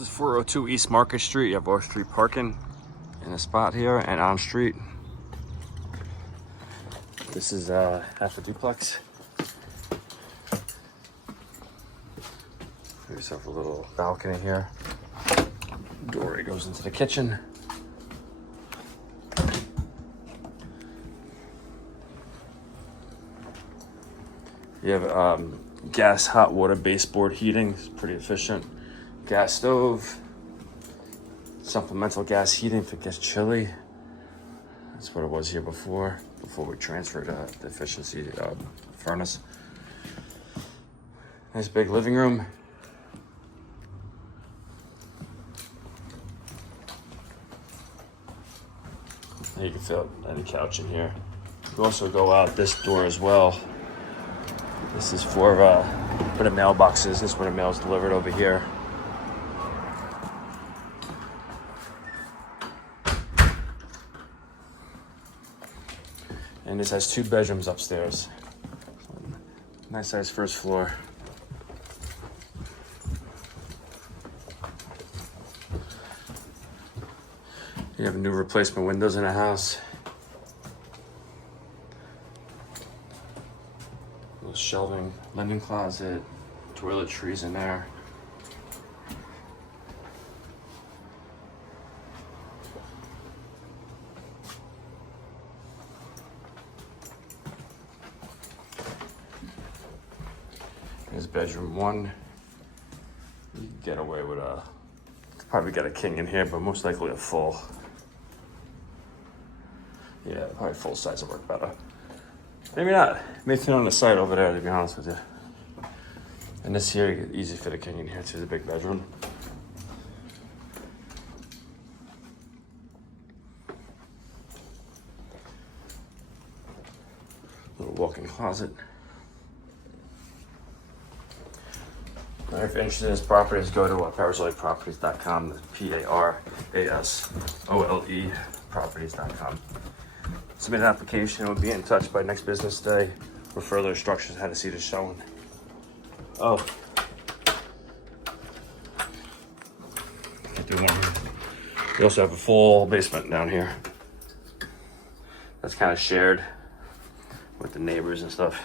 This is 402 East Market Street. You have off-street parking in a spot here and on street. This is half a duplex. Give yourself a little balcony here. Door goes into the kitchen. You have gas hot water baseboard heating. It's pretty efficient. Gas stove. Supplemental gas heating if it gets chilly. That's what it was here before we transferred the efficiency furnace. Nice big living room. You can fit any couch in here. You also go out this door as well. This is for the mailboxes. This is where the mail is delivered over here. And this has 2 bedrooms upstairs. Nice size first floor. You have new replacement windows in the house. Little shelving, linen closet, toiletries in there. Here's bedroom 1. You can get away with probably get a king in here, but most likely a full. Yeah, probably full size will work better. Maybe not. Maybe fit on the side over there, to be honest with you. And this here, you get easy fit a king in here too, the big bedroom. Little walk-in closet. If you're interested in this property, just go to parasoleproperties.com. P-A-R-A-S-O-L-E properties.com. Submit an application. We'll be in touch by next business day for further instructions how to see this showing. Oh. Can't do one here. We also have a full basement down here. That's kind of shared with the neighbors and stuff.